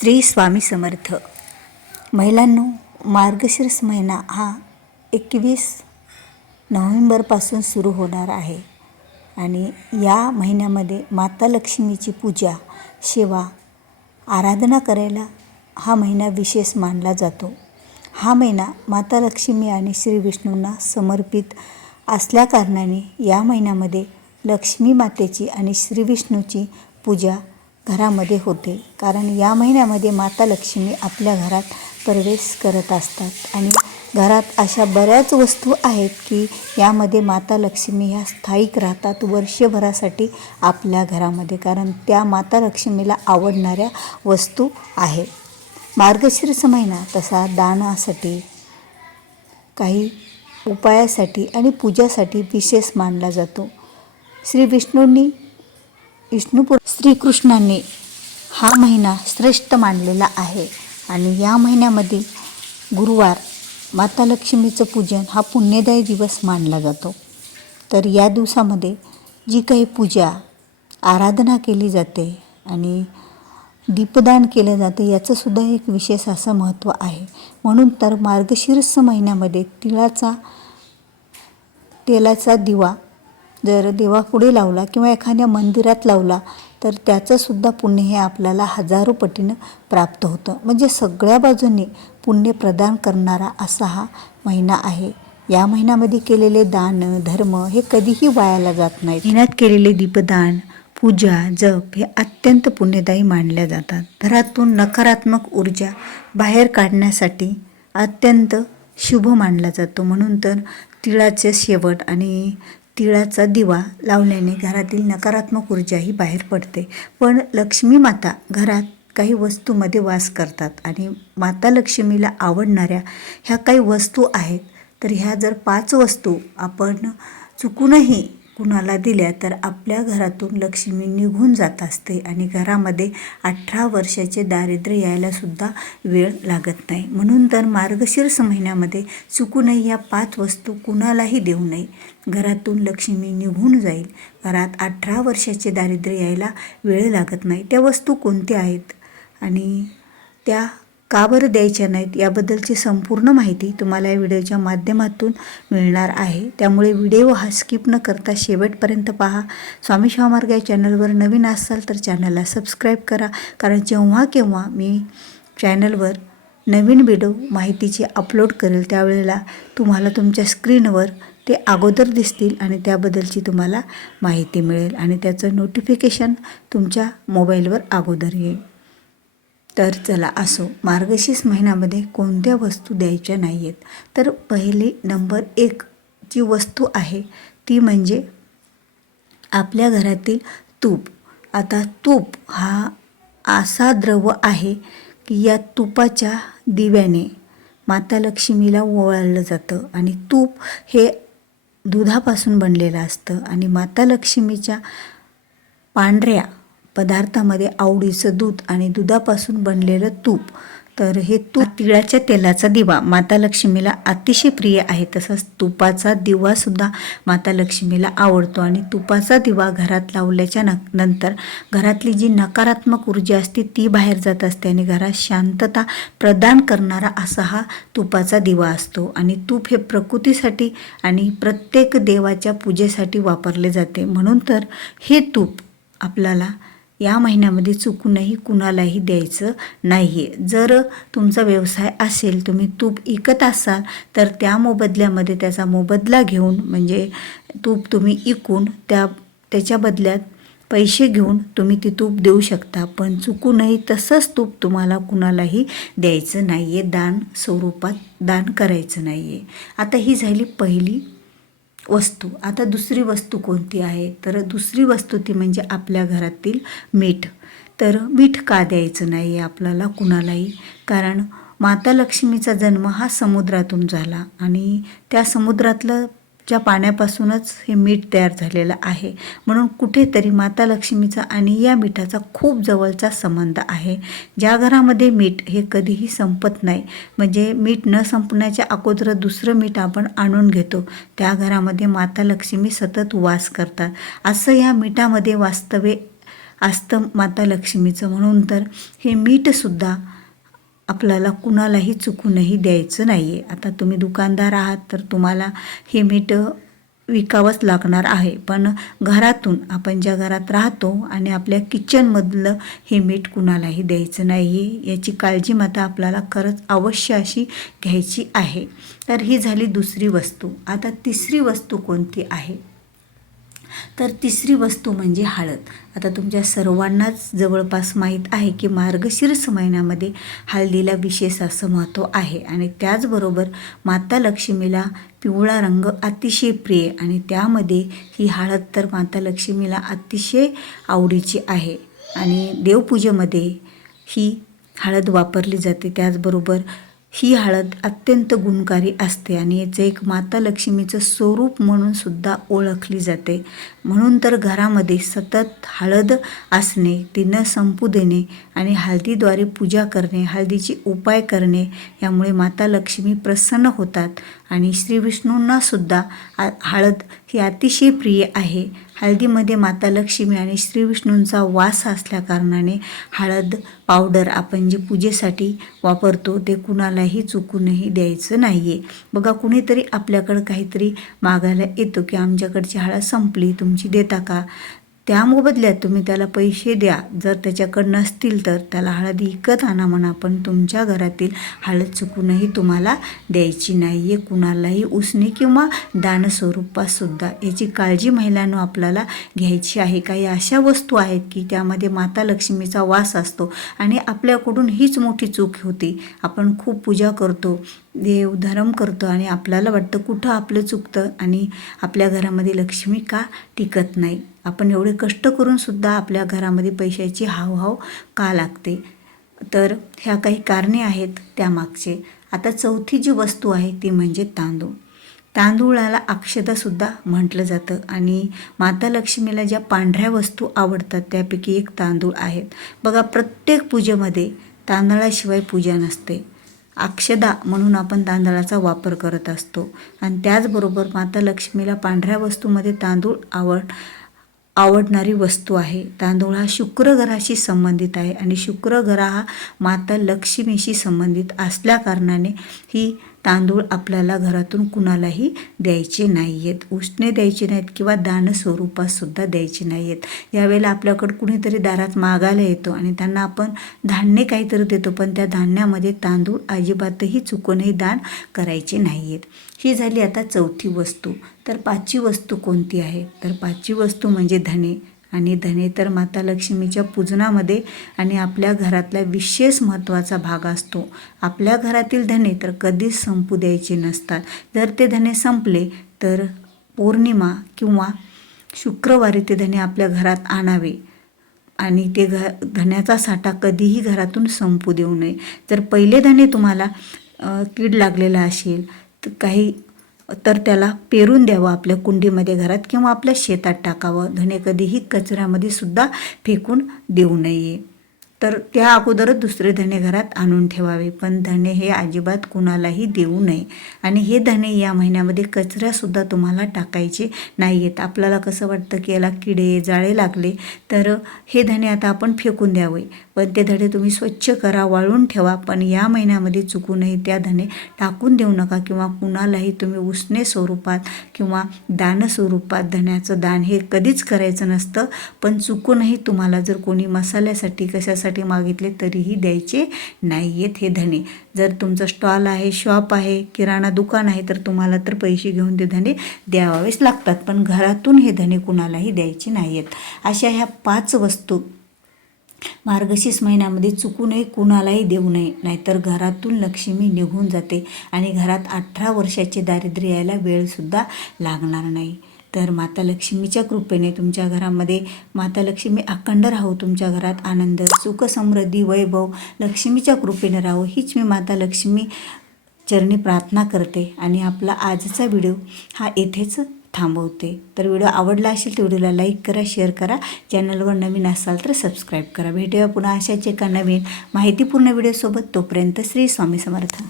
श्री स्वामी समर्थ. महिलांनो मार्गशीर्ष महिना हा एकवीस नोव्हेंबरपासून सुरू होणार आहे आणि या महिन्यामध्ये माता लक्ष्मीची पूजा सेवा आराधना करायला हा महिना विशेष मानला जातो. हा महिना माता लक्ष्मी आणि श्री विष्णूंना समर्पित असल्याकारणाने या महिन्यामध्ये लक्ष्मी मातेची आणि श्री विष्णूची पूजा घरामध्ये होते. कारण या महिन्यामध्ये माता लक्ष्मी आपल्या घरात प्रवेश करत असतात. आणि घरात अशा बऱ्याच वस्तू आहेत की यामध्ये माता लक्ष्मी ह्या स्थायिक राहतात वर्षभरासाठी आपल्या घरामध्ये. कारण त्या माता लक्ष्मीला आवडणाऱ्या वस्तू आहेत मार्गशीर्ष महिना तसा दानासाठी काही उपायासाठी आणि पूजासाठी विशेष मानला जातो. श्री विष्णूंनी विष्णुपूर श्रीकृष्णांनी हा महिना श्रेष्ठ मानलेला आहे. आणि या महिन्यामधील गुरुवार माता लक्ष्मीचं पूजन हा पुण्यदायी दिवस मानला जातो. तर या दिवसामध्ये जी काही पूजा आराधना केली जाते आणि दीपदान केलं जातं याचंसुद्धा एक विशेष असं महत्त्व आहे. म्हणून तर मार्गशीर्ष महिन्यामध्ये तिळाचा तेलाचा दिवा जर देवापुढे लावला किंवा एखाद्या मंदिरात लावला तर त्याचंसुद्धा पुण्य हे आपल्याला हजारो पटीनं प्राप्त होतं. म्हणजे सगळ्या बाजूंनी पुण्य प्रदान करणारा असा हा महिना आहे. या महिन्यामध्ये केलेले दान धर्म हे कधीही वायाला जात नाहीत. महिन्यात केलेले दीपदान पूजा जप हे अत्यंत पुण्यदायी मानल्या जातात. घरातून नकारात्मक ऊर्जा बाहेर काढण्यासाठी अत्यंत शुभ मानला जातो. म्हणून तर तिळाचे शेवट आणि तिळाचा दिवा लावल्याने घरातील नकारात्मक ऊर्जाही बाहेर पडते. पण लक्ष्मी माता घरात काही वस्तूमध्ये वास करतात आणि माता लक्ष्मीला आवडणाऱ्या ह्या काही वस्तू आहेत. तर ह्या जर पाच वस्तू आपण चुकूनही कुणाला दिल्या तर आपल्या घरातून लक्ष्मी निघून जात असते आणि घरामध्ये अठरा वर्षाचे दारिद्र्य यायलासुद्धा वेळ लागत नाही. म्हणून तर मार्गशीर्ष महिन्यामध्ये चुकूनही या पाच वस्तू कुणालाही देऊ नये. घरातून लक्ष्मी निघून जाईल. घरात अठरा वर्षाचे दारिद्र्य यायला वेळ लागत नाही. त्या वस्तू कोणत्या आहेत? आणि त्या का बरं द्यायच्या नाहीत याबद्दलची संपूर्ण माहिती तुम्हाला या व्हिडिओच्या माध्यमातून मिळणार आहे. त्यामुळे व्हिडिओ हा स्किप न करता शेवटपर्यंत पहा. स्वामी शिवामार्ग या चॅनलवर नवीन असाल तर चॅनलला सबस्क्राईब करा. कारण जेव्हा केव्हा मी चॅनलवर नवीन व्हिडिओ माहितीची अपलोड करेल त्यावेळेला तुम्हाला तुमच्या स्क्रीनवर ते अगोदर दिसतील आणि त्याबद्दलची तुम्हाला माहिती मिळेल आणि त्याचं नोटिफिकेशन तुमच्या मोबाईलवर अगोदर येईल. तर चला असो मार्गशीर्ष महिन्यामध्ये कोणत्या वस्तू द्यायच्या नाही आहेत तर पहिली नंबर एक जी वस्तू आहे ती म्हणजे आपल्या घरातील तूप. आता तूप हा असा द्रव आहे की या तुपाच्या दिव्याने माता लक्ष्मीला ओवाळलं जातं आणि तूप हे दुधापासून बनलेलं असतं आणि माता लक्ष्मीच्या पांढऱ्या पदार्थामध्ये आवडीचं दूध आणि दुधापासून बनलेलं तूप. तर हे तूप तिळाच्या तेलाचा दिवा. माता लक्ष्मीला अतिशय प्रिय आहे. तसंच तुपाचा दिवासुद्धा माता लक्ष्मीला आवडतो. आणि तुपाचा दिवा घरात लावल्याच्या न नंतर घरातली जी नकारात्मक ऊर्जा असते ती बाहेर जात असते आणि घरात शांतता प्रदान करणारा असा हा तुपाचा दिवा असतो. आणि तूप हे प्रकृतीसाठी आणि प्रत्येक देवाच्या पूजेसाठी वापरले जाते. म्हणून तर हे तूप आपल्याला या महिन्यामध्ये चुकूनही कुणालाही द्यायचं नाही आहे जर तुमचा व्यवसाय असेल तुम्ही तूप विकत असाल तर त्या मोबदल्यामध्ये त्याचा मोबदला घेऊन म्हणजे तूप तुम्ही विकून त्या त्याच्या बदल्यात पैसे घेऊन तुम्ही ती तूप देऊ शकता. पण चुकूनही तसंच तूप तुम्हाला कुणालाही द्यायचं नाही आहे दान स्वरूपात दान करायचं नाही आहे आता ही झाली पहिली वस्तू. आता दुसरी वस्तू कोणती आहे? तर दुसरी वस्तू ती म्हणजे आपल्या घरातील मीठ. तर मीठ का द्यायचं नाही आहे आपल्याला कुणालाही? कारण माता लक्ष्मीचा जन्म हा समुद्रातून झाला आणि त्या समुद्रातलं च्या पाण्यापासूनच हे मीठ तयार झालेलं आहे. म्हणून कुठेतरी माता लक्ष्मीचा आणि या मिठाचा खूप जवळचा संबंध आहे. ज्या घरामध्ये मीठ हे कधीही संपत नाही म्हणजे मीठ न संपण्याच्या अगोदर दुसरं मीठ आपण आणून घेतो त्या घरामध्ये माता लक्ष्मी सतत वास करतात. असं या मिठामध्ये वास्तवे असतं माता लक्ष्मीचं. म्हणून तर हे मीठसुद्धा आपल्याला कुणालाही चुकूनही द्यायचं नाही आहे आता तुम्ही दुकानदार आहात तर तुम्हाला हे मीठ विकावंच लागणार आहे. पण घरातून आपण ज्या घरात राहतो आणि आपल्या किचनमधलं हे मीठ कुणालाही द्यायचं नाही आहे याची काळजी मात्र आपल्याला खरंच अवश्य अशी घ्यायची आहे. तर ही झाली दुसरी वस्तू. आता तिसरी वस्तू कोणती आहे? तर तिसरी वस्तू म्हणजे हळद. आता तुमच्या सर्वांनाच जवळपास माहीत आहे की मार्गशीर्ष महिन्यामध्ये हळदीला विशेष असं महत्त्व आहे आणि त्याचबरोबर माता लक्ष्मीला पिवळा रंग अतिशय प्रिय आणि त्यामध्ये ही हळद तर माता लक्ष्मीला अतिशय आवडीची आहे. आणि देवपूजेमध्ये ही हळद वापरली जाते. त्याचबरोबर ही हळद अत्यंत गुणकारी असते आणि याचं एक माता लक्ष्मीचं स्वरूप म्हणून सुद्धा ओळखली जाते. म्हणून तर घरामध्ये सतत हळद असणे ती न संपू देणे आणि हळदीद्वारे पूजा करणे हळदीची उपाय करणे यामुळे माता लक्ष्मी प्रसन्न होतात. आणि श्री हळद ही अतिशय प्रिय आहे. हळदीमध्ये माता लक्ष्मी आणि श्री विष्णूंचा वास असल्याकारणाने हळद पावडर आपण जे पूजेसाठी वापरतो ते कुणालाही चुकूनही द्यायचं नाही आहे बघा कुणीतरी आपल्याकडं काहीतरी मागायला येतो की आमच्याकडची हळद संपली तुमची देता का? त्या मोबदल्यात तुम्ही त्याला पैसे द्या. जर त्याच्याकडं नसतील तर त्याला हळद विकत आणा म्हणा पण तुमच्या घरातील हळद चुकूनही तुम्हाला द्यायची नाही आहे कुणालाही उसने किंवा दान स्वरूपातसुद्धा याची काळजी महिलांनो आपल्याला घ्यायची आहे. काही अशा वस्तू आहेत की त्यामध्ये माता लक्ष्मीचा वास असतो आणि आपल्याकडून हीच मोठी चूक होती. आपण खूप पूजा करतो देव धर्म करतो आणि आपल्याला वाटतं कुठं आपलं चुकतं आणि आपल्या घरामध्ये लक्ष्मी का टिकत नाही. आपण एवढे कष्ट करूनसुद्धा आपल्या घरामध्ये पैशाची हावहाव का लागते? तर ह्या काही कारणे आहेत त्यामागचे. आता चौथी जी वस्तू आहे ती म्हणजे तांदूळ. तांदूळाला अक्षदासुद्धा म्हटलं जातं आणि माता लक्ष्मीला ज्या पांढऱ्या वस्तू आवडतात त्यापैकी एक तांदूळ आहेत. बघा प्रत्येक पूजेमध्ये तांदळाशिवाय पूजा नसते. अक्षदा म्हणून आपण तांदळाचा वापर करत असतो. आणि त्याचबरोबर माता लक्ष्मीला पांढऱ्या वस्तूमध्ये तांदूळ आवड आवडणारी वस्तू आहे. तांदूळ हा शुक्र ग्रहाशी संबंधित आहे आणि शुक्र ग्रह हा माता लक्ष्मीशी संबंधित असल्याकारणाने ही तांदूळ आपल्याला घरातून कुणालाही द्यायचे नाही आहेत उष्णे द्यायचे नाहीत किंवा दान स्वरूपातसुद्धा द्यायचे नाही आहेत यावेळेला आपल्याकडं कुणीतरी दारात मागायला येतो आणि त्यांना आपण धान्य काहीतरी देतो पण त्या धान्यामध्ये तांदूळ अजिबातही चुकूनही दान करायचे नाही आहेत ही झाली आता चौथी वस्तू. तर पाचवी वस्तू कोणती आहे? तर पाचवी वस्तू म्हणजे धने. आणि धने तर माता लक्ष्मीच्या पूजनामध्ये आणि आपल्या घरातला विशेष महत्त्वाचा भाग असतो. आपल्या घरातील धने तर कधीच संपू द्यायचे नसतात. जर ते धने संपले तर पौर्णिमा किंवा शुक्रवारी ते धने आपल्या घरात आणावे आणि ते घ धन्याचा साठा कधीही घरातून संपू देऊ नये. जर पहिले धने तुम्हाला कीड लागलेला असेल तर काही तर त्याला पेरून द्यावं आपल्या कुंडीमध्ये घरात किंवा आपल्या शेतात टाकावं. धने कधीही कचऱ्यामध्ये सुद्धा फेकून देऊ नये. तर त्या अगोदरच दुसरे धने घरात आणून ठेवावे. पण धने हे अजिबात कुणालाही देऊ नये. आणि हे धणे या महिन्यामध्ये कचऱ्यासुद्धा तुम्हाला टाकायचे नाही आहेत आपल्याला कसं वाटतं की याला किडे जाळे लागले तर हे धने आता आपण फेकून द्यावे. पण ते धडे तुम्ही स्वच्छ करा वाळून ठेवा. पण या महिन्यामध्ये चुकूनही त्या धने टाकून देऊ नका किंवा कुणालाही तुम्ही उसने स्वरूपात किंवा दान स्वरूपात धण्याचं दान हे कधीच करायचं नसतं. पण चुकूनही तुम्हाला जर कोणी मसाल्यासाठी कशासाठी मागितले तरीही द्यायचे नाही आहेत हे धने. जर तुमचं स्टॉल आहे शॉप आहे किराणा दुकान आहे तर तुम्हाला तर पैसे घेऊन ते धने द्यावावेच लागतात पण घरातून हे धने कुणालाही द्यायचे नाही आहेत अशा ह्या पाच वस्तू. मार्गशीर्ष महिन्यामध्ये चुकूनही कुणालाही देऊ नये नाहीतर घरातून लक्ष्मी निघून जाते आणि घरात अठरा वर्षाचे दारिद्र्य यायला वेळसुद्धा लागणार नाही. तर माता लक्ष्मीच्या कृपेने तुमच्या घरामध्ये माता लक्ष्मी अखंड राहू तुमच्या घरात आनंद सुख समृद्धी वैभव लक्ष्मीच्या कृपेने राहू. हीच मी माता लक्ष्मी चरणी प्रार्थना करते आणि आपला आजचा व्हिडिओ हा येथेच थांबवते. तर व्हिडिओ आवडला असेल तर व्हिडिओला लाईक करा शेअर करा. चॅनलवर नवीन असाल तर सबस्क्राईब करा. भेटूया पुन्हा अशाच एका नवीन माहितीपूर्ण व्हिडिओसोबत. तोपर्यंत श्री स्वामी समर्थ.